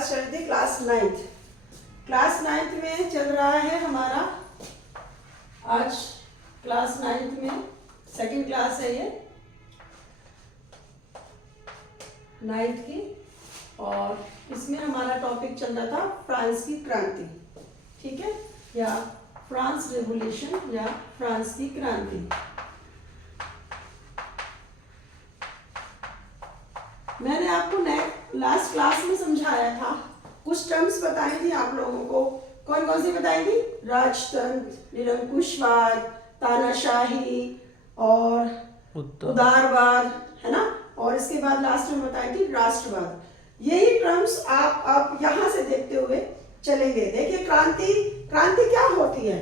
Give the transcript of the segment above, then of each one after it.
Class चल रही थी क्लास नाइन्थ। क्लास नाइन्थ में चल रहा है हमारा आज क्लास नाइन्थ में सेकंड क्लास है ये नाइन्थ की, और इसमें हमारा टॉपिक चल रहा था फ्रांस की क्रांति, ठीक है, या फ्रांस रेवोल्यूशन या फ्रांस की क्रांति। मैंने आपको लास्ट क्लास में समझाया था, कुछ टर्म्स बताई थी आप लोगों को। कौन कौन सी बताई थी? राजतंत्र, निरंकुशवाद, तानाशाही और उदारवाद, है ना। और इसके बाद लास्ट में बताई थी राष्ट्रवाद। यही टर्म्स आप अब यहाँ से देखते हुए चलेंगे। देखिए क्रांति, क्रांति क्या होती है,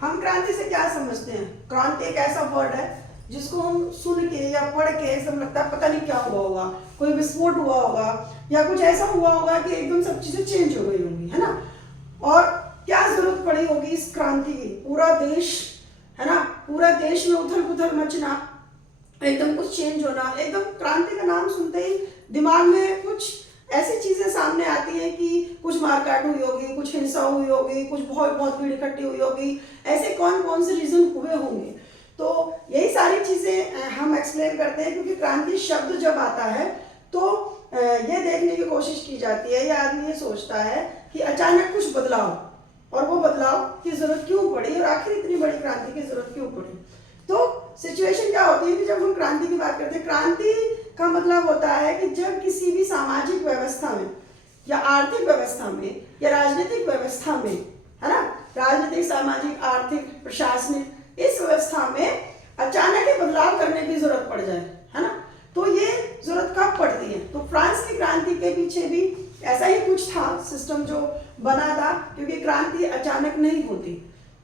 हम क्रांति से क्या समझते हैं? क्रांति एक ऐसा वर्ड है जिसको हम सुन के या पढ़ के सब लगता है पता नहीं क्या हुआ होगा, कोई विस्फोट हुआ होगा या कुछ ऐसा हुआ होगा कि एकदम सब चीजें चेंज हो गई होंगी, है ना। और क्या जरूरत पड़ी होगी इस क्रांति की? पूरा देश, है ना, पूरा देश में उथल पुथल मचना, एकदम कुछ चेंज होना। एकदम क्रांति का नाम सुनते ही दिमाग में कुछ ऐसी चीजें सामने आती है कि कुछ मारकाट हुई होगी, कुछ हिंसा हुई होगी, कुछ बहुत भीड़ इकट्ठी हुई होगी। ऐसे कौन कौन से रीजन हुए होंगे? तो यही सारी चीजें हम एक्सप्लेन करते हैं, क्योंकि क्रांति शब्द जब आता है तो ये देखने की कोशिश की जाती है, या आदमी ये सोचता है कि अचानक कुछ बदलाव, और वो बदलाव की जरूरत क्यों पड़ी और आखिर इतनी बड़ी क्रांति की जरूरत क्यों पड़ी। तो सिचुएशन क्या होती है कि जब हम क्रांति की बात करते हैं, क्रांति का मतलब होता है कि जब किसी भी सामाजिक व्यवस्था में या आर्थिक व्यवस्था में या राजनीतिक व्यवस्था में, है ना, राजनीतिक, सामाजिक, आर्थिक, प्रशासनिक, इस व्यवस्था में अचानक ही बदलाव करने की जरूरत पड़ जाए, है ना। तो ये जरूरत कब पड़ती है? तो फ्रांस की क्रांति के पीछे भी ऐसा ही कुछ था, सिस्टम जो बना था, क्योंकि क्रांति अचानक नहीं होती,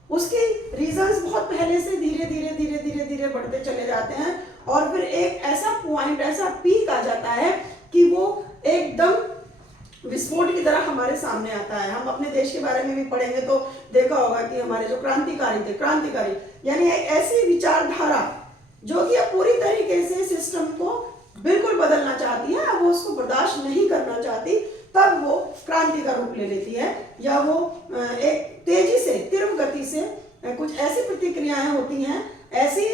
उसकी रीजंस बहुत पहले से धीरे धीरे धीरे धीरे धीरे बढ़ते चले जाते हैं, और फिर एक ऐसा पॉइंट, ऐसा पीक आ जाता है कि वो एकदम विस्फोट की तरह हमारे सामने आता है। हम अपने देश के बारे में भी पढ़ेंगे तो देखा होगा कि हमारे जो क्रांतिकारी थे, क्रांतिकारी यानी एक ऐसी विचारधारा जो कि अब पूरी तरीके से सिस्टम को बिल्कुल बदलना चाहती है, अब वो उसको बर्दाश्त नहीं करना चाहती, तब वो क्रांति का रूप ले लेती है, या वो एक तेजी से, तीव्र गति से कुछ ऐसी प्रतिक्रियाएं होती हैं, ऐसी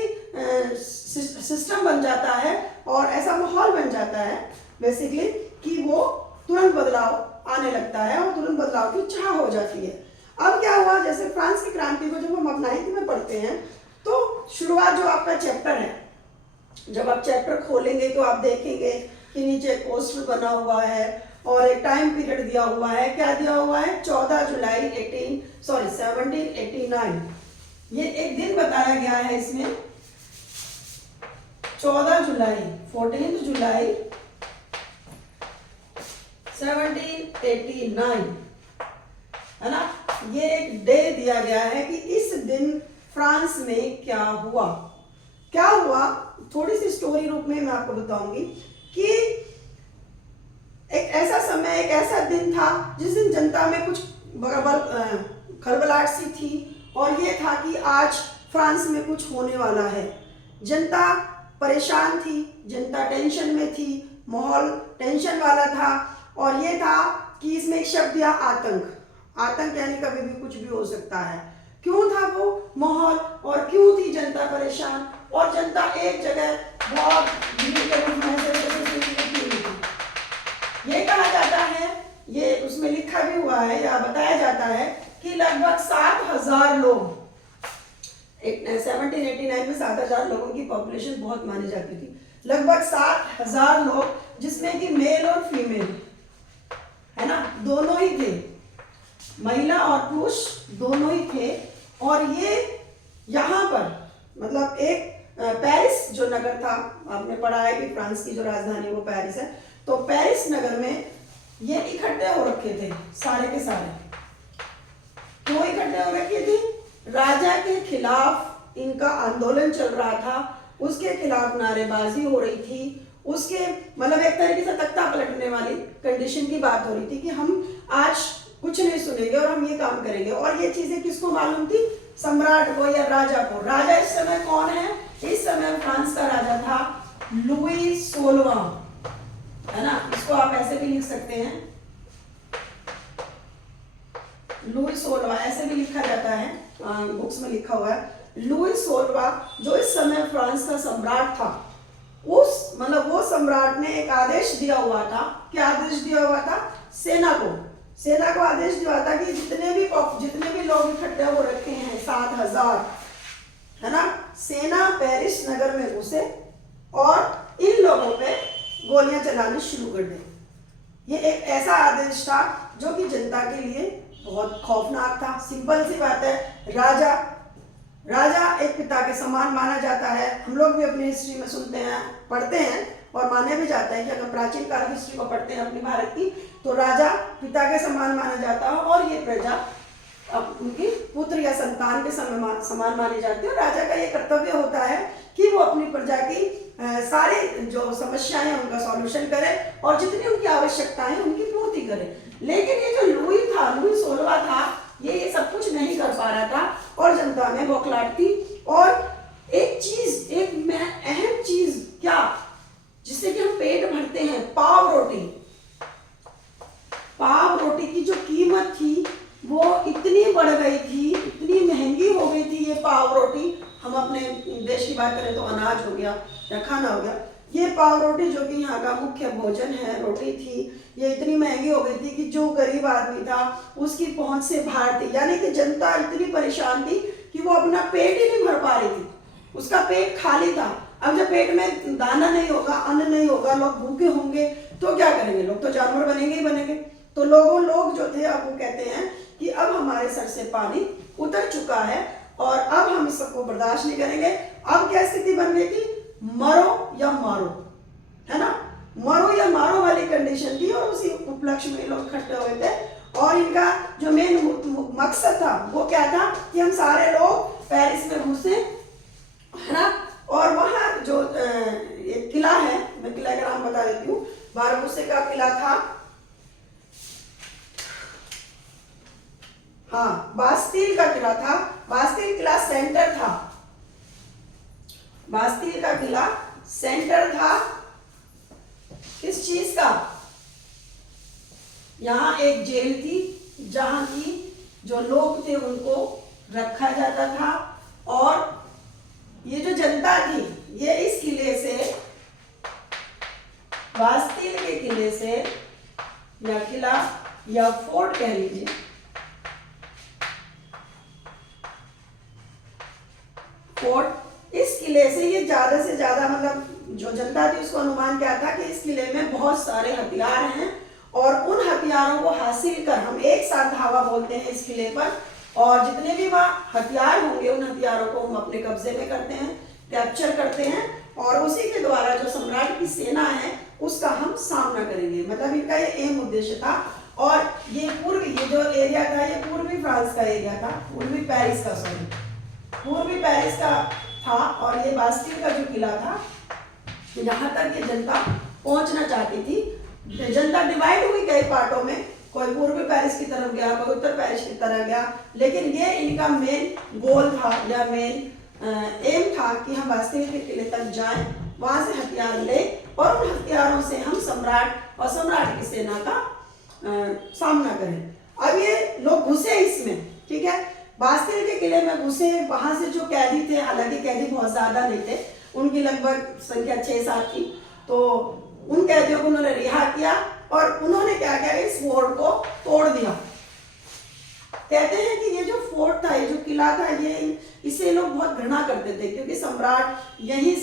सिस्टम बन जाता है और ऐसा माहौल बन जाता है बेसिकली कि वो तुरंत बदलाव आने लगता है और तुरंत बदलाव की चाह हो जाती है। अब क्या हुआ, जैसे फ्रांस की क्रांति को जब हम अब 9th में पढ़ते हैं तो शुरुआत जो आपका चैप्टर है, जब आप चैप्टर खोलेंगे तो आप देखेंगे कि नीचे पोस्टर बना हुआ है और एक टाइम पीरियड दिया हुआ है। क्या दिया हुआ है? 14 जुलाई 1789। ये एक दिन बताया गया है इसमें, 14 जुलाई, 14 जुलाई 1789, है ना। ये एक डे दिया गया है कि इस दिन फ्रांस में क्या हुआ। क्या हुआ, थोड़ी सी स्टोरी रूप में मैं आपको बताऊंगी कि एक ऐसा समय, एक ऐसा दिन था जिस दिन जनता में कुछ खलबलाहट सी थी, और ये था कि आज फ्रांस में कुछ होने वाला है। जनता परेशान थी, जनता टेंशन में थी, माहौल टेंशन वाला था, और ये था कि इसमें एक शब्द दिया आतंक। आतंक यानी कभी भी कुछ भी हो सकता है। क्यों था वो माहौल और क्यों थी जनता परेशान, और जनता एक जगह बहुत भीड़ के रूप में ये कहा जाता है, ये उसमें लिखा भी हुआ है या बताया जाता है कि लगभग 7,000 लोग, 1789 में 7,000 लोगों की पॉपुलेशन बहुत मानी जाती थी। लगभग 7,000 लोग, जिसमें कि मेल और फीमेल, है ना, दोनों ही थे, महिला और पुरुष दोनों ही थे। और ये यहाँ पर मतलब एक पेरिस जो नगर था, आपने पढ़ा है कि फ्रांस की जो राजधानी वो पेरिस है, तो पेरिस नगर में ये इकट्ठे हो रखे थे सारे के सारे। क्यों इकट्ठे हो रखे थे? राजा के खिलाफ इनका आंदोलन चल रहा था, उसके खिलाफ नारेबाजी हो रही थी, उसके मतलब एक तरीके से तख्ता पलटने वाली कंडीशन की बात हो रही थी कि हम आज कुछ नहीं सुनेंगे और हम ये काम करेंगे। और ये चीजें किसको मालूम थी? सम्राट को या राजा को। राजा इस समय कौन है? इस समय फ्रांस का राजा था लुई 16वां, है ना। इसको आप ऐसे भी लिख सकते हैं, लुई 16 ऐसे भी लिखा जाता है, बुक्स में लिखा हुआ है। लुई 16 जो इस समय फ्रांस का सम्राट था, उस मतलब वो सम्राट ने एक आदेश दिया हुआ था। क्या आदेश दिया हुआ था? सेना को आदेश दिया हुआ था कि जितने भी लोग इकट्ठे हो रखे हैं 7,000, है ना, सेना पेरिस नगर में घुसे और इन लोगों पे गोलियां चलानी शुरू कर दे। ये एक ऐसा आदेश था जो कि जनता के लिए बहुत खौफनाक था। सिंपल सी बात है, राजा एक पिता के समान माना जाता है। हम लोग भी अपनी हिस्ट्री में सुनते हैं, पढ़ते हैं और माने भी जाता है कि अगर प्राचीन काल की हिस्ट्री को पढ़ते हैं अपनी भारत की, तो राजा पिता के समान माना जाता है और ये प्रजा उनकी पुत्र या संतान के समान मानी जाती है। और राजा का ये कर्तव्य होता है कि वो अपनी प्रजा की सारी जो समस्याएं हैं उनका सॉल्यूशन करे और जितनी उनकी आवश्यकताएं हैं उनकी पूर्ति करे। लेकिन ये जो लुई 16 था, ये सब कुछ नहीं कर पा रहा था और जनता में बौखलाहट थी। और एक अहम चीज क्या, जिससे कि हम पेट भरते हैं, पाव रोटी की जो कीमत थी वो इतनी बढ़ गई थी, इतनी महंगी हो गई थी। ये पाव रोटी, हम अपने देश की बात करें तो अनाज हो गया या खाना हो गया, ये पाव रोटी जो कि यहाँ का मुख्य भोजन है, रोटी थी, ये इतनी महंगी हो गई थी कि जो गरीब आदमी था उसकी पहुंच से बाहर थी। यानी कि जनता इतनी परेशान थी कि वो अपना पेट ही नहीं भर पा रही थी, उसका पेट खाली था। अब जब पेट में दाना नहीं होगा, अन्न नहीं होगा, लोग भूखे होंगे तो क्या करेंगे? लोग तो जानवर बनेंगे ही बनेंगे। तो लोग जो थे अब वो कहते हैं कि अब हमारे सर से पानी उतर चुका है और अब हम इस सबको बर्दाश्त नहीं करेंगे। अब क्या स्थिति बन गई थी? मरो या मारो, है ना, मरो या मारो वाली कंडीशन थी। और उसी उपलक्ष्य में लोग इकट्ठे हुए थे और इनका जो मेन मकसद था वो क्या था कि हम सारे लोग पेरिस में घुसे, है ना, और वहां जो एक किला है, मैं किला का नाम बता देती हूँ, बारबूसे का किला था, हाँ, बास्तील का किला था। बास्तील किला सेंटर था, बास्तील का किला सेंटर था किस चीज का? यहाँ एक जेल थी जहां की जो लोग थे उनको रखा जाता था और ये जो जनता थी ये इस किले से, बास्तील के किले से, या किला या फोर्ट कह लीजिए, फोर्ट, इस किले से ये ज्यादा से ज्यादा, मतलब जो जनता थी उसको अनुमान क्या था कि इस किले में बहुत सारे हथियार हैं और उन हथियारों को हासिल कर हम एक साथ धावा बोलते हैं इस किले पर, और जितने भी वहाँ हथियार होंगे उन हथियारों को हम अपने कब्जे में करते हैं, कैप्चर करते हैं और उसी के द्वारा जो सम्राट की सेना है उसका हम सामना करेंगे। मतलब इनका ये एम उद्देश्य था। और ये जो एरिया था ये पूर्वी फ्रांस का एरिया था, पूर्वी पेरिस का था। और ये बास्टील का जो किला था, यहाँ तक ये जनता पहुंचना चाहती थी। जनता डिवाइड हुई कई पार्टों में, कोई पूर्वी पेरिस की तरफ गया, कोई उत्तर पेरिस की तरफ गया, लेकिन ये इनका मेन गोल था या मेन एम था कि हम बास्टील के किले तक जाएं, वहां से हथियार ले और उन हथियारों से हम सम्राट और सम्राट की सेना का सामना करें। अब ये लोग घुसे इसमें, ठीक है, बास्तील के किले में घुसे। वहां से जो कैदी थे, हालांकि कैदी बहुत ज्यादा नहीं थे, उनकी लगभग संख्या 6-7 थी, तो उन कैदियों को उन्होंने रिहा किया और उन्होंने क्या किया, इस फोर्ट को तोड़ दिया। कहते हैं कि ये जो फोर्ट था, ये जो किला था, ये इसे लोग बहुत घृणा करते थे क्योंकि सम्राट यहीं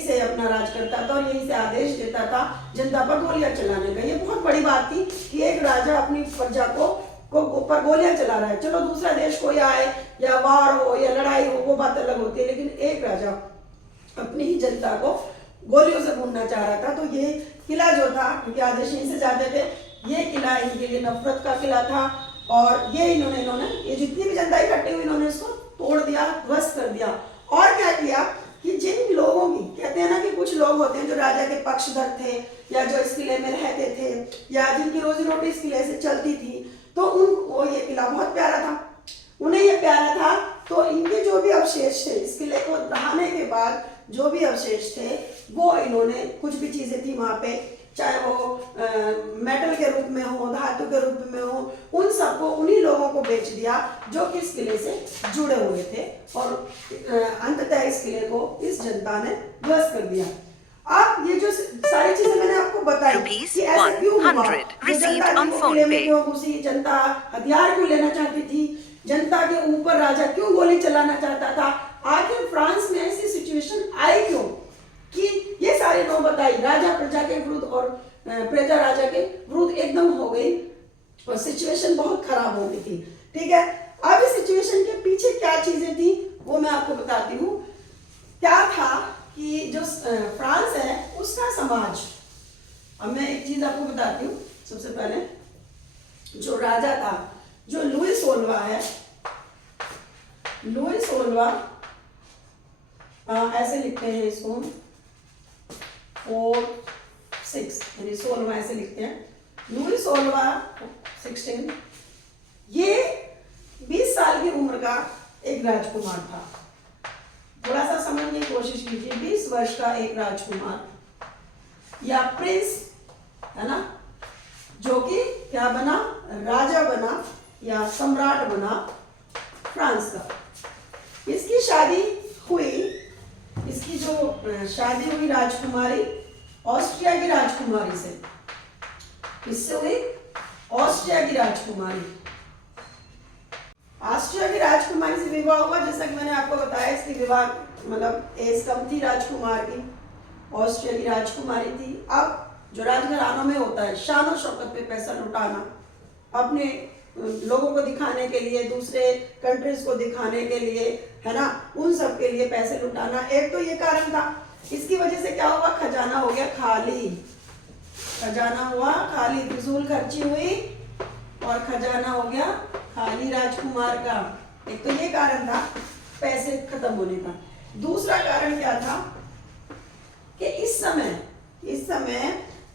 से अपना राज करता था और यहीं से आदेश देता था जनता पर गोलियां चलाने का। ये बहुत बड़ी बात थी कि एक राजा अपनी प्रजा को ऊपर गोलियां चला रहा है। चलो दूसरा देश कोई आए या वार हो या लड़ाई हो वो बात अलग होती है, लेकिन एक राजा अपनी ही जनता को गोलियों से भूनना चाह रहा था। तो ये किला जो था, क्योंकि आदेश यहीं से जाते थे, ये किला इनके लिए नफरत का किला था और ये इन्होंने जितनी भी जनता इकट्ठी हुई इन्होंने इसको तोड़ दिया, ध्वस्त कर दिया। और क्या किया कि जिन लोगों की, कहते हैं ना कि कुछ लोग होते हैं जो राजा के पक्षधर थे या जो इस किले में रहते थे या जिनकी रोजी रोटी इस किले से चलती थी, तो उनको ये किला बहुत प्यारा था, उन्हें ये प्यारा था। तो इनके जो भी अवशेष थे इस किले को ढहाने के बाद जो भी अवशेष थे वो इन्होंने, कुछ भी चीजें थी वहां पे, चाहे वो मेटल के रूप में हो, धातु के रूप में हो, उन सबको उन्हीं लोगों को बेच दिया जो कि इस किले से जुड़े हुए थे, और अंततः इस किले को इस जनता ने ध्वस्त कर दिया। अब ये जो सारी चीजें मैंने आपको बताई कि ऐसा क्यों हुआ, जनता की किले में क्यों घुसी, जनता हथियार क्यों लेना चाहती थी, जनता के ऊपर राजा क्यों गोली चलाना चाहता था, आखिर फ्रांस में ऐसी सिचुएशन आई क्यों कि ये सारी नौबत आई, राजा प्रजा के विरुद्ध और प्रजा राजा के विरुद्ध एकदम हो गई और सिचुएशन बहुत खराब हो गई थी। ठीक है, अब इस सिचुएशन के पीछे क्या चीजें थी वो मैं आपको बताती हूँ। क्या था कि जो फ्रांस है उसका समाज, अब मैं एक चीज आपको बताती हूँ। सबसे पहले जो राजा था, जो लुई 16वां है, लुई 16वां, ऐसे लिखते हैं इसको 4 6, यानी 16वां ऐसे लिखते हैं, लुई 16वां 16, ये 20 साल की उम्र का एक राजकुमार था। थोड़ा सा समझने की कोशिश कीजिए, 20 वर्ष का एक राजकुमार या प्रिंस है ना, जो कि क्या बना, राजा बना या सम्राट बना फ्रांस का। इसकी शादी हुई, इसकी जो शादी हुई राजकुमारी ऑस्ट्रिया की राजकुमारी से, किससे हुई, ऑस्ट्रिया की राजकुमारी, ऑस्ट्रिया की राजकुमारी से विवाह हुआ। जैसा कि मैंने आपको बताया, इसकी विवाह मतलब एज कम थी राजकुमार की, ऑस्ट्रिया की राजकुमारी थी। अब जो राजघरानों में होता है, शान और शौकत पे पैसा लुटाना, अपने लोगों को दिखाने के लिए, दूसरे कंट्रीज को दिखाने के लिए, है ना, उन सब के लिए पैसे लुटाना, एक तो ये कारण था। इसकी वजह से क्या हुआ, खजाना हो गया खाली, खजाना हुआ खाली, फिजूल खर्ची हुई और खजाना हो गया खाली राजकुमार का। एक तो ये कारण था पैसे खत्म होने का। दूसरा कारण क्या था कि इस समय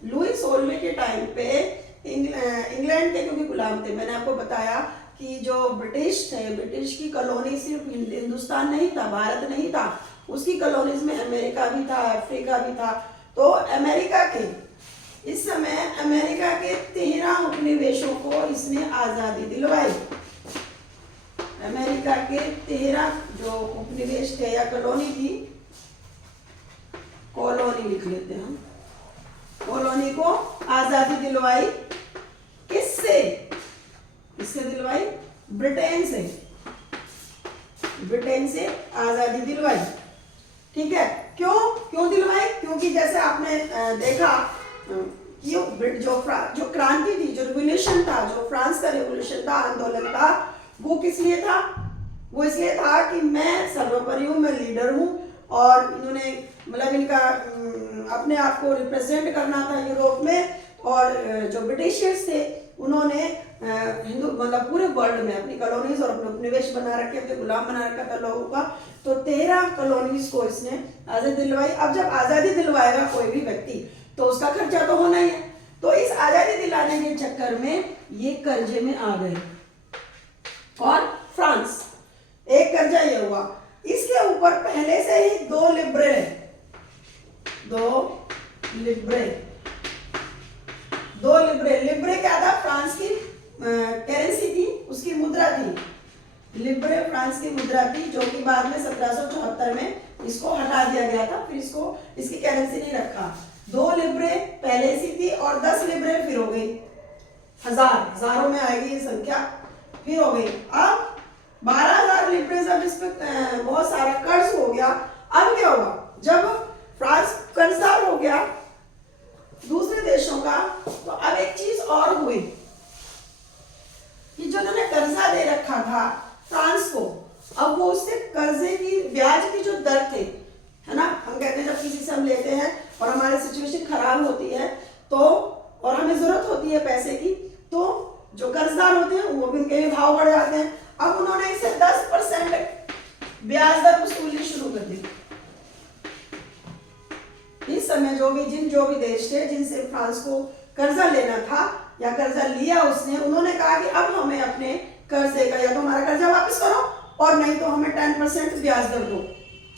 लुई 16वें के टाइम पे इंग्लैंड के क्योंकि गुलाम थे, मैंने आपको बताया कि जो ब्रिटिश थे, ब्रिटिश की कॉलोनी सिर्फ हिंदुस्तान नहीं था, भारत नहीं था, उसकी कॉलोनीज में अमेरिका भी था, अफ्रीका भी था। तो अमेरिका के इस समय अमेरिका के 13 उपनिवेशों को इसने आजादी दिलवाई। अमेरिका के 13 जो उपनिवेश थे या कॉलोनी थी, कॉलोनी लिख लेते हैं हम, कॉलोनी को आजादी दिलवाई। किससे, किससे दिलवाई, ब्रिटेन से, ब्रिटेन से आजादी दिलवाई। ठीक है, क्यों दिलवाई, क्योंकि जैसे आपने देखा कि जो क्रांति थी, जो रिवोल्यूशन था, जो फ्रांस का रिवोल्यूशन था, आंदोलन था, वो किस लिए था, वो इसलिए था कि मैं सर्वोपरि हूँ, मैं लीडर हूँ, और इन्होंने मतलब इनका अपने आप को रिप्रेजेंट करना था यूरोप में। और जो ब्रिटिशर्स थे उन्होंने हिंदू मतलब पूरे वर्ल्ड में अपनी कॉलोनीज और अपने उपनिवेश बना रखे, अपने गुलाम बना रखा था लोगों का। तो 13 कॉलोनीज को इसने आजादी दिलवाई। अब जब आजादी दिलवाएगा कोई भी व्यक्ति तो उसका खर्चा तो होना ही है। तो इस आजादी दिलाने के चक्कर में ये कर्जे में आ गए। और फ्रांस, एक कर्जा ये हुआ, इसके ऊपर पहले से ही दो लिब्रे क्या था, फ्रांस की करेंसी थी, उसकी मुद्रा थी। लिब्रे फ्रांस की मुद्रा थी, जो कि बाद में 1774 में इसको हटा दिया गया था, फिर इसको इसकी करेंसी नहीं रखा। 2 लिब्रे पहले से थी और 10 लिब्रे फिर हो गई, हजारों में आएगी ये संख्या, फिर हो गई। अब 12,000 लिब्रे जब इस पे बहुत सारा कर्ज हो गया। अब क्या हुआ, जब फ्रांस कर्जदार हो गया दूसरे देशों का, तो अब एक चीज और हुई कि जो उन्होंने कर्जा दे रखा था फ्रांस को, अब वो उससे कर्जे की ब्याज की जो दर थे, है ना, हम कहते हैं जब किसी से हम लेते हैं और हमारी सिचुएशन खराब होती है तो, और हमें जरूरत होती है पैसे की, तो जो कर्जदार होते हैं वो भी उनके भी भाव बढ़ जाते हैं। अब उन्होंने इसे 10% ब्याज दर वसूलनी शुरू कर दी। इस समय जो भी देश थे जिनसे फ्रांस को कर्जा लेना था या कर्जा लिया उसने, उन्होंने कहा कि अब हमें अपने कर्जे का या तो हमारा कर्जा वापस करो और नहीं तो हमें 10% ब्याज दर दो।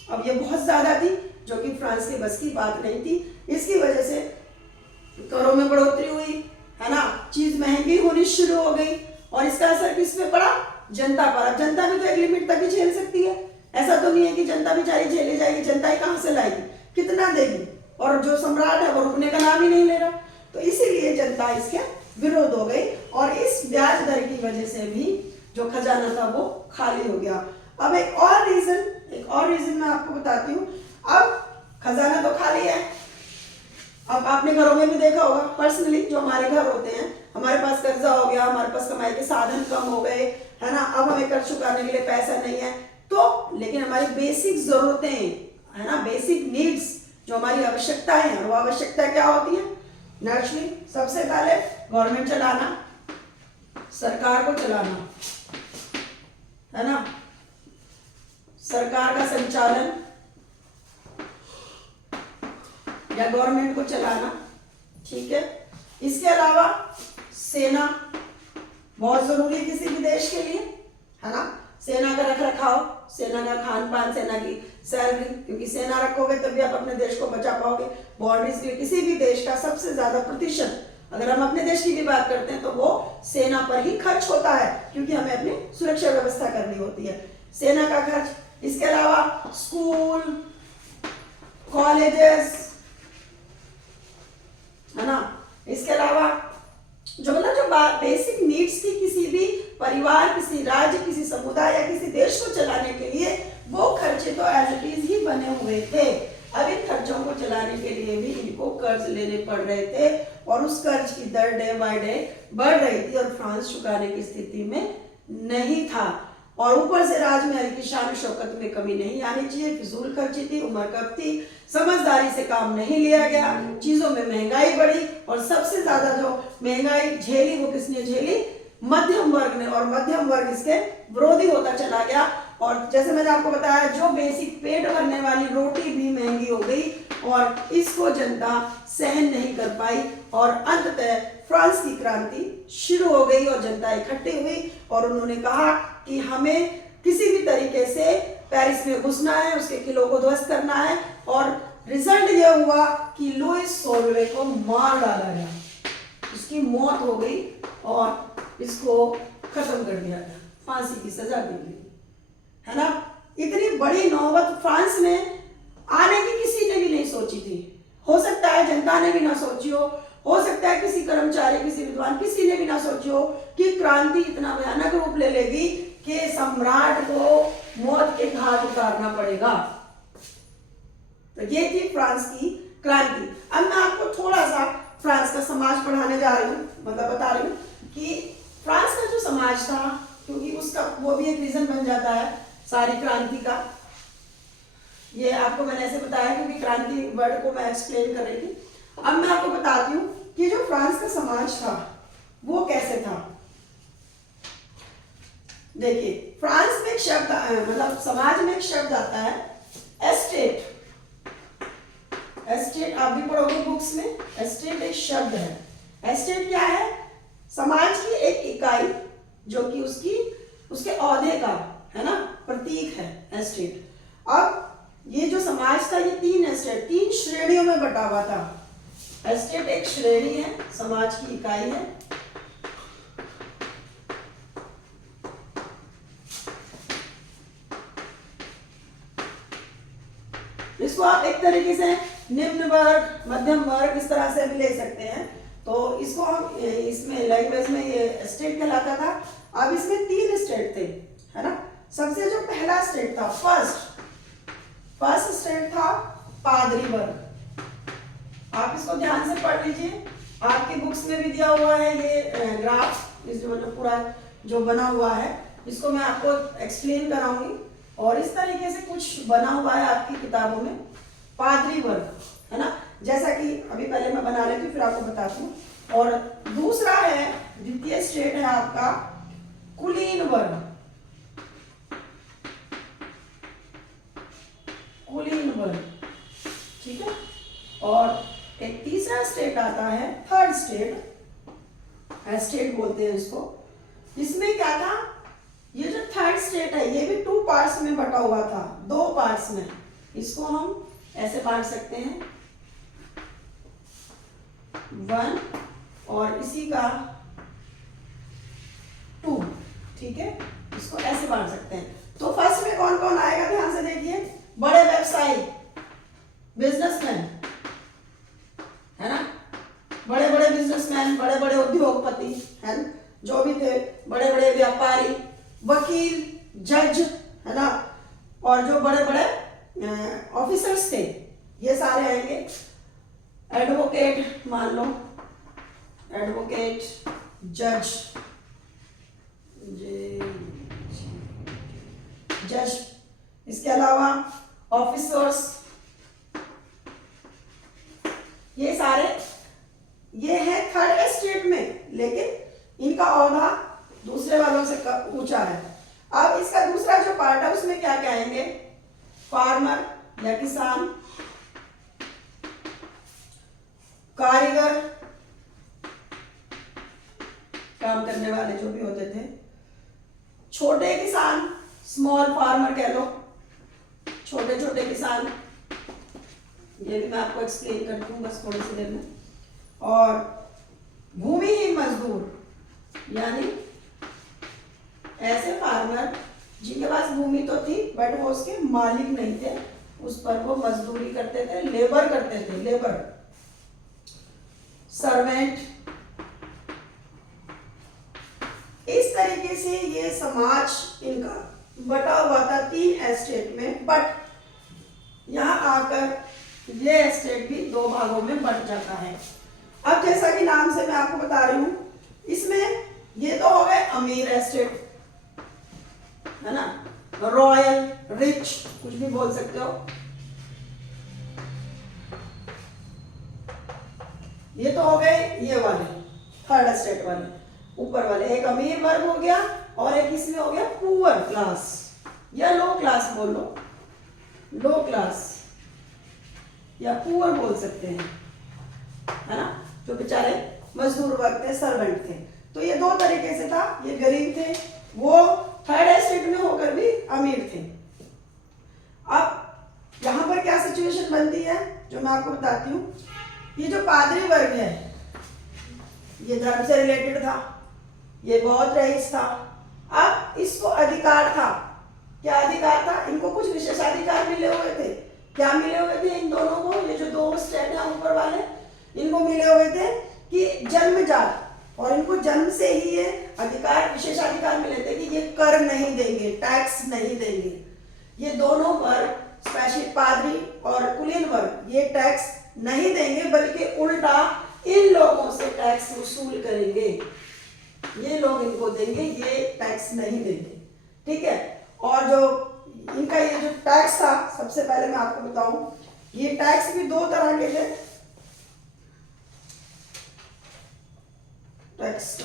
अब ये बहुत ज्यादा थी, जो कि फ्रांस के बस की बात नहीं थी। इसकी वजह से करों में बढ़ोतरी हुई, है ना, चीज महंगी होनी शुरू हो गई और इसका असर किस पे पड़ा? जनता पर। अब जनता भी तो एक लिमिट तक ही झेल सकती है, ऐसा तो नहीं है कि जनता बेचारी झेले जाएगी। जनता ही कहाँ से लाएगी, कितना देगी? और जो सम्राट है वो रुकने का नाम ही नहीं ले रहा। तो इसीलिए जनता इसके विरोध हो गई और इस ब्याज दर की वजह से भी जो खजाना था वो खाली हो गया। अब एक और रीजन मैं आपको बताती हूँ। अब खजाना तो खाली है। अब आपने घरों में भी देखा होगा, पर्सनली जो हमारे घर होते हैं, हमारे पास कर्जा हो गया, हमारे पास कमाई के साधन कम हो गए, है ना, अब हमें कर्ज चुकाने के लिए पैसा नहीं है, तो लेकिन हमारी बेसिक जरूरतें, है ना, बेसिक नीड्स, जो हमारी आवश्यकताएं हैं, वो आवश्यकता क्या होती है? नेचुरली सबसे पहले गवर्नमेंट चलाना, सरकार को चलाना, है ना, सरकार का संचालन या गवर्नमेंट को चलाना, ठीक है। इसके अलावा सेना बहुत जरूरी है किसी भी देश के लिए, है ना, सेना का रख रखाव, सेना का खान पान, सेना की सैलरी, क्योंकि सेना रखोगे तभी आप अपने देश को बचा पाओगे। बाउंड्रीज के किसी भी देश का सबसे ज्यादा प्रतिशत, अगर हम अपने देश की भी बात करते हैं तो वो सेना पर ही खर्च होता है, क्योंकि हमें अपनी सुरक्षा व्यवस्था करनी होती है, सेना का खर्च। इसके अलावा स्कूल, कॉलेजेस, है ना, इसके अलावा जो बेसिक नीड्स थी किसी भी परिवार, किसी राज्य, किसी समुदाय या किसी देश को चलाने के लिए, वो खर्चे तो एज इट इज ही बने हुए थे। अब इन खर्चों को चलाने के लिए भी इनको कर्ज लेने पड़ रहे थे और उस कर्ज की दर डे बाय डे बढ़ रही थी और फ्रांस चुकाने की स्थिति में नहीं था। और ऊपर से राजमहल की शान शौकत में कमी नहीं आनी चाहिए, फिजूल खर्ची थी, उम्र कब थी, समझदारी से काम नहीं लिया गया, चीजों में महंगाई बढ़ी और सबसे ज्यादा जो महंगाई झेली वो किसने झेली? मध्यम वर्ग ने, और मध्यम वर्ग इसके विरोधी होता चला गया। और जैसे मैंने आपको बताया, जो बेसिक पेट भरने वाली रोटी भी महंगी हो गई और इसको जनता सहन नहीं कर पाई और अंततः फ्रांस की क्रांति शुरू हो गई और जनता इकट्ठी हुई और उन्होंने कहा कि हमें किसी भी तरीके से पेरिस में घुसना है, उसके किलों को ध्वस्त करना है। और रिजल्ट यह हुआ कि लुइस सोल्वे को मार डाला गया, उसकी मौत हो गई और इसको खत्म कर दिया गया, फांसी की सजा दी गई, है ना। इतनी बड़ी नौबत फ्रांस में आने की किसी ने भी नहीं सोची थी। हो सकता है जनता ने भी ना सोची हो सकता है किसी कर्मचारी, किसी विद्वान, किसी ने भी ना सोची हो कि क्रांति इतना भयानक रूप ले लेगी कि सम्राट को मौत के घाट उतारना पड़ेगा। तो ये थी फ्रांस की क्रांति। अब मैं आपको थोड़ा सा फ्रांस का समाज पढ़ाने जा रही हूँ, मतलब बता रही हूँ कि फ्रांस का जो समाज था, क्योंकि उसका वो भी एक रीजन बन जाता है सारी क्रांति का। ये आपको मैंने ऐसे बताया क्योंकि क्रांति वर्ड को मैं एक्सप्लेन कर रही थी। अब मैं आपको बताती हूँ कि जो फ्रांस का समाज था वो कैसे था। देखिए, फ्रांस में एक शब्द, मतलब समाज में एक शब्द आता है एस्टेट। एस्टेट आप भी पढ़ोगे बुक्स में, एस्टेट एक शब्द है। एस्टेट क्या है? समाज की एक इकाई जो कि उसके औहदे का, है ना, प्रतीक है एस्टेट। अब ये जो समाज था ये तीन श्रेणियों में बटा हुआ था। एस्टेट एक श्रेणी है, समाज की इकाई है। इसको आप एक तरीके से निम्न वर्ग, मध्यम वर्ग इस तरह से भी ले सकते हैं। तो इसको हम इसमें लैंग्वेज में ये स्टेट कहलाता था। अब इसमें 3 स्टेट थे, है ना। सबसे जो पहला स्टेट था, फर्स्ट स्टेट था पादरी वर्ग। आप इसको ध्यान से पढ़ लीजिए, आपकी बुक्स में भी दिया हुआ है ये ग्राफ, इस जो मतलब पूरा जो बना हुआ है, इसको मैं आपको एक्सप्लेन कराऊंगी। और इस तरीके से कुछ बना हुआ है आपकी किताबों में, पादरी वर्ग, है ना। जैसा कि अभी पहले मैं बना लेती हूँ फिर आपको बताती हूँ। और दूसरा है, द्वितीय स्टेट है आपका कुलीन वर्ग। कुलीन वर्ग, ठीक है। और एक तीसरा स्टेट आता है थर्ड स्टेट बोलते हैं इसको। इसमें क्या था, ये जो थर्ड स्टेट है ये भी 2 पार्ट्स में बटा हुआ था, 2 पार्ट्स में। इसको हम ऐसे बांट सकते हैं 1 और इसी का 2, ठीक है, इसको ऐसे बांट सकते हैं। तो फर्स्ट में कौन कौन आएगा ध्यान से देखिए, बड़े व्यवसायी, बिजनेसमैन, है ना, बड़े बड़े बिजनेसमैन, बड़े बड़े उद्योगपति, है ना, जो भी थे, बड़े बड़े व्यापारी, वकील, जज, है ना, और जो बड़े बड़े ऑफिसर्स थे, ये सारे आएंगे। एडवोकेट मान लो, एडवोकेट, जज, जज, इसके अलावा ऑफिसर्स, ये सारे, ये है थर्ड एस्टेट में, लेकिन इनका औहदा दूसरे वालों से ऊंचा है। अब इसका दूसरा जो पार्ट है उसमें क्या क्या आएंगे, फार्मर या किसान, कारीगर, काम करने वाले जो भी होते थे, छोटे किसान, स्मॉल फार्मर कह लो, छोटे छोटे किसान, ये भी मैं आपको एक्सप्लेन करती हूँ बस थोड़ी सी देर में, और भूमिहीन मजदूर, यानी ऐसे फार्मर जिनके पास भूमि तो थी बट वो उसके मालिक नहीं थे, उस पर वो मजदूरी करते थे, लेबर करते थे, लेबर, सर्वेंट। इस तरीके से ये समाज इनका बटा हुआ था 3 एस्टेट में, बट यहां आकर ये एस्टेट भी 2 भागों में बट जाता है। अब जैसा कि नाम से मैं आपको बता रही हूं, इसमें ये तो हो गए अमीर एस्टेट, है ना, रॉयल, रिच, कुछ भी बोल सकते हो। ये तो हो गए ये वाले थर्ड एस्टेट वाले, ऊपर वाले, एक अमीर वर्ग हो गया और एक इसमें हो गया पुअर क्लास या लो क्लास, बोलो लो क्लास या पुअर बोल सकते हैं, है ना, जो बेचारे मजदूर वर्ग थे, सर्वेंट थे। तो ये 2 तरीके से था, ये गरीब थे, वो थर्ड एस्टेट में होकर भी अमीर थे। अब यहां पर क्या सिचुएशन बनती है जो मैं आपको बताती हूं, ये जो पादरी वर्ग है ये धर्म से रिलेटेड था, ये बौद्ध रईस था। अब इसको अधिकार था, क्या अधिकार था, इनको कुछ विशेषाधिकार मिले हुए थे। क्या मिले हुए थे इन दोनों को, ये जो 2 स्टेट है ऊपर वाले, इनको मिले हुए थे कि जन्मजात, और इनको जन्म से ही ये अधिकार, विशेषाधिकार मिले थे कि ये कर नहीं देंगे, टैक्स नहीं देंगे। ये दोनों वर्ग, स्पेशली पादरी और कुलीन वर्ग, ये टैक्स नहीं देंगे, बल्कि उल्टा इन लोगों से टैक्स वसूल करेंगे, ये लोग इनको देंगे, ये टैक्स नहीं देंगे, ठीक है। और जो इनका ये जो टैक्स था, सबसे पहले मैं आपको बताऊं, ये टैक्स भी 2 तरह के थे। टैक्स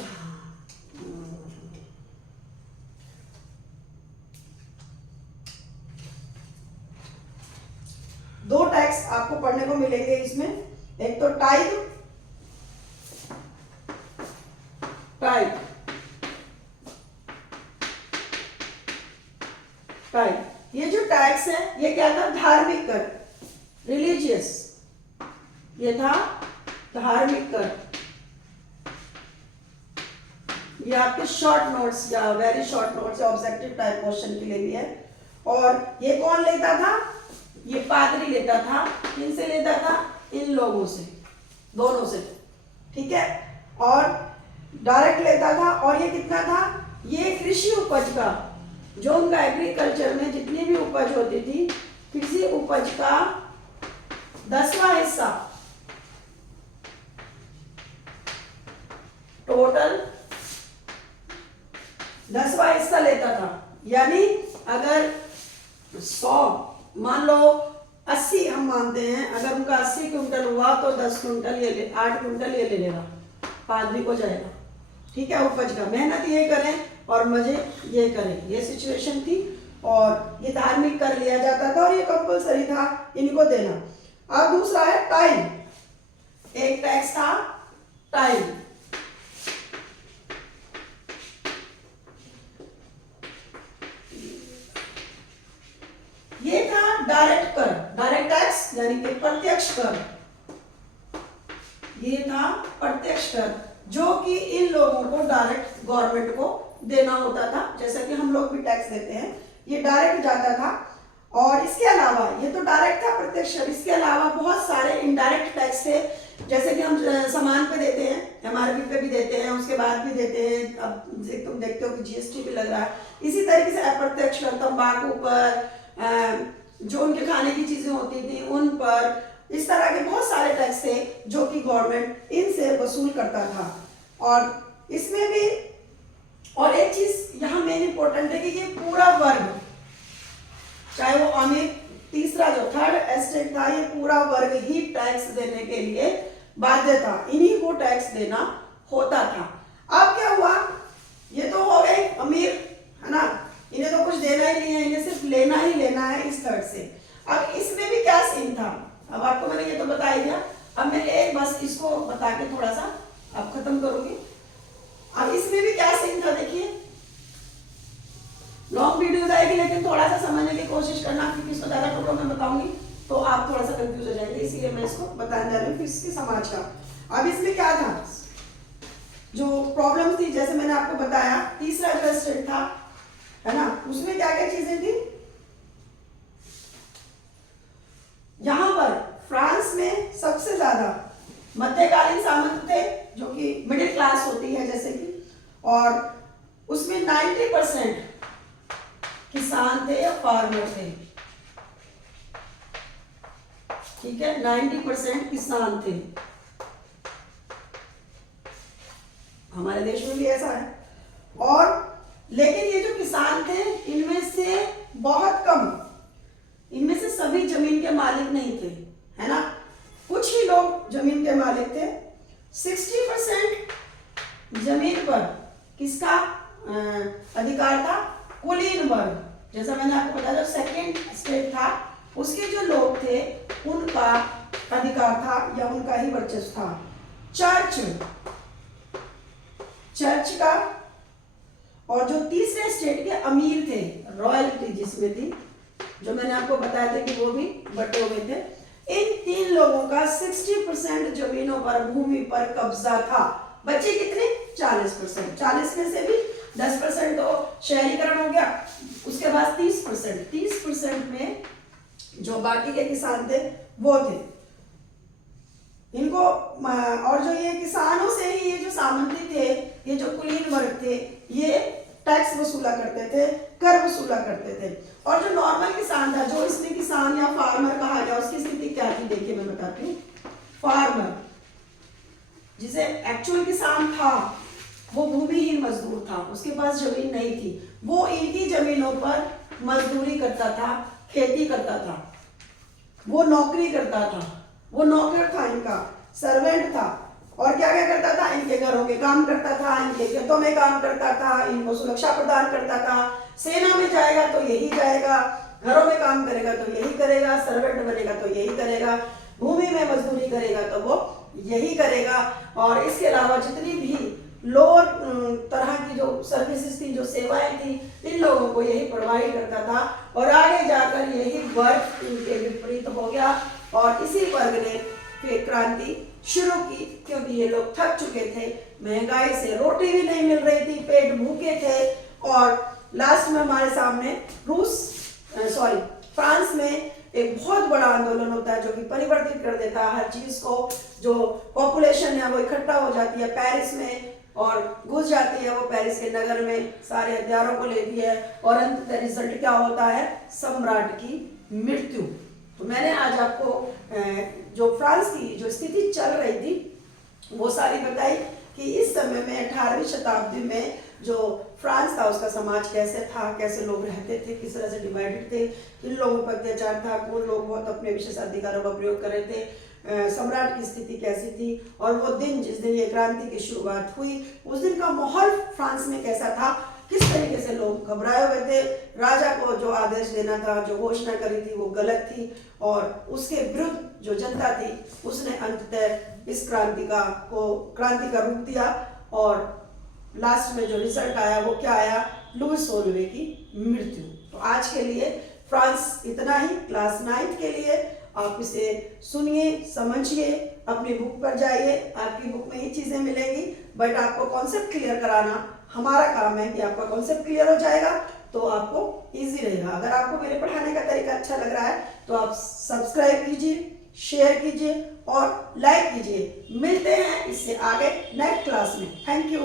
2 टैक्स आपको पढ़ने को मिलेंगे इसमें, एक तो टाइप, टाइप, टाइप, ये जो टैक्स है ये क्या था, धार्मिक कर, रिलीजियस, ये था धार्मिक कर। ये आपके शॉर्ट नोट्स या वेरी शॉर्ट नोट्स या ऑब्जेक्टिव टाइप क्वेश्चन के लिए भी है। और ये कौन लेता था, ये पादरी लेता था, किनसे लेता था, इन लोगों से, दोनों से, ठीक है, और डायरेक्ट लेता था। और ये कितना था, ये कृषि उपज का, जो उनका एग्रीकल्चर में जितनी भी उपज होती थी, कृषि उपज का 10वां हिस्सा, टोटल 10वां हिस्सा लेता था। यानी अगर 100, मान लो 80 हम मानते हैं, अगर उनका 80 क्विंटल हुआ तो 10 क्विंटल ये 8 क्विंटल ये ले लेगा, पादरी को जाएगा, ठीक है, उपज का। मेहनत ये करें और मजे ये करें, ये सिचुएशन थी। और ये धार्मिक कर लिया जाता था और ये कंपलसरी था इनको देना। अब दूसरा है टाइम, एक टैक्स था टाइम, ये था डायरेक्ट कर, डायरेक्ट टैक्स, ये था प्रत्यक्ष कर, जो कि इन लोगों को डायरेक्ट गवर्नमेंट को देना होता था, जैसा कि हम लोग भी टैक्स देते हैं, ये डायरेक्ट जाता था। और इसके अलावा ये तो डायरेक्ट था प्रत्यक्ष कर, इसके अलावा बहुत सारे इनडायरेक्ट टैक्स थे, जैसे कि हम सामान पे देते हैं, एमआरपी पे भी देते हैं, उसके बाद भी देते हैं, अब तुम देखते हो कि जीएसटी भी लग रहा है। इसी तरीके से अप्रत्यक्ष कर तंबाकू पर, जो उनके खाने की चीजें होती थी उन पर, इस तरह के बहुत सारे टैक्स थे जो कि गवर्नमेंट इनसे वसूल करता था। और इसमें भी और एक चीज यहाँ मेन इंपॉर्टेंट है कि ये पूरा वर्ग, चाहे वो अमीर, तीसरा जो थर्ड एस्टेट था, ये पूरा वर्ग ही टैक्स देने के लिए बाध्य था, इन्हीं को टैक्स देना होता था। अब क्या हुआ, ये तो हो गए अमीर, है ना, इन्हें तो कुछ देना ही नहीं है, इन्हें सिर्फ लेना ही लेना है इस थर्ड से। अब इसमें भी क्या सीन था, अब आपको मैंने ये तो बता ही दिया, अब मैं एक बस इसको बता के थोड़ा सा अब खत्म करूंगी। अब इसमें भी क्या सीन था देखिए, लॉन्ग वीडियो जाएगी लेकिन थोड़ा सा समझने की कोशिश करना, क्योंकि इसको ज्यादा टुकड़ों में बताऊंगी तो आप थोड़ा सा कंफ्यूज हो जाएंगे, इसीलिए मैं इसको बताने जा रही हूँ इसके समाज का। अब इसमें क्या था, जो प्रॉब्लम थी, जैसे मैंने आपको बताया, तीसरा जो स्टेट था, है ना, उसमें क्या क्या चीजें थी। यहां पर फ्रांस में सबसे ज्यादा मध्यकालीन सामंत थे, जो कि मिडिल क्लास होती है जैसे कि, और उसमें 90% किसान थे या फार्मर थे, ठीक है, 90% किसान थे। हमारे देश में भी ऐसा है। और लेकिन ये जो किसान थे, इनमें से बहुत कम, इनमें से सभी जमीन के मालिक नहीं थे, है ना, कुछ ही लोग जमीन के मालिक थे। 60% जमीन पर किसका अधिकार था, कुलीन वर्ग, जैसा मैंने आपको बताया, जो सेकेंड स्टेट था उसके जो लोग थे उनका अधिकार था या उनका ही वर्चस्व था। चर्च का, और जो तीसरे स्टेट के अमीर थे, रॉयल्टी जिसमें थी, जो मैंने आपको बताया था कि वो भी बटे हुए थे, इन तीन लोगों का 60% जमीनों पर, भूमि पर कब्जा था। बचे कितने, 40%, 40 में से भी 10% तो शहरीकरण हो गया, उसके बाद 30% में जो बाकी के किसान थे वो थे इनको। और जो ये किसानों से ही ये जो सामंती थे, ये जो कुलीन वर्ग थे, ये टैक्स वसूला करते थे, कर वसूला करते थे। और जो नॉर्मल किसान था, जो इसमें किसान या फार्मर कहा गया, उसकी स्थिति क्या थी देखिए मैं बताती हूँ। फार्मर, जिसे एक्चुअल किसान था, वो भूमिहीन मजदूर था, उसके पास जमीन नहीं थी, वो इनकी जमीनों पर मजदूरी करता था, खेती करता था, वो नौकरी करता था, वो नौकर था, इनका सर्वेंट था। और क्या क्या करता था, इनके घरों के काम करता था, इनके खेतों में काम करता था, इनको सुरक्षा प्रदान करता था। सेना में जाएगा तो यही जाएगा, घरों में काम करेगा तो यही करेगा, सर्वेंट बनेगा तो यही करेगा, भूमि में मजदूरी करेगा तो वो यही करेगा। और इसके अलावा जितनी भी लोअर तरह की जो सर्विसेज थी, जो सेवाएं थी, इन लोगों को यही प्रोवाइड करता था। और आगे जाकर यही वर्ग इनके विपरीत हो गया और इसी वर्ग ने फिर क्रांति शुरू की, क्योंकि ये लोग थक चुके थे, महंगाई से रोटी भी नहीं मिल रही थी, पेट भूखे थे। और लास्ट में हमारे सामने फ्रांस में एक बहुत बड़ा आंदोलन होता है, जो कि परिवर्तित कर देता है हर चीज को। जो पॉपुलेशन है वो इकट्ठा हो जाती है पेरिस में और घुस जाती है वो पेरिस के नगर में, सारे हथियारों को लेती है, और अंततः रिजल्ट क्या होता है, सम्राट की मृत्यु। तो मैंने आज आपको जो फ्रांस की जो स्थिति चल रही थी वो सारी बताई कि इस समय में 18वीं शताब्दी में जो फ्रांस था उसका समाज कैसे था, कैसे लोग रहते थे, किस तरह से डिवाइडेड थे, किन लोगों पर अत्याचार था, कौन लोग बहुत अपने विशेष अधिकारों का प्रयोग कर रहे थे, सम्राट की स्थिति कैसी थी, और वो दिन जिस दिन ये क्रांति की शुरुआत हुई उस दिन का माहौल फ्रांस में कैसा था, किस तरीके से लोग घबराए हुए थे, राजा को जो आदेश देना था, जो घोषणा करी थी वो गलत थी, और उसके विरुद्ध जो जनता थी उसने अंततः इस क्रांति का रूप दिया। और लास्ट में जो रिजल्ट आया वो क्या आया, लुईस 16वें की मृत्यु। तो आज के लिए फ्रांस इतना ही, क्लास 9th के लिए आप इसे सुनिए, समझिए, अपनी बुक पर जाइए, आपकी बुक में ये चीज़ें मिलेंगी, बट आपको कॉन्सेप्ट क्लियर कराना हमारा काम है कि आपका कॉन्सेप्ट क्लियर हो जाएगा तो आपको इजी रहेगा। अगर आपको मेरे पढ़ाने का तरीका अच्छा लग रहा है तो आप सब्सक्राइब कीजिए, शेयर कीजिए और लाइक कीजिए। मिलते हैं इससे आगे नेक्स्ट क्लास में। Thank you.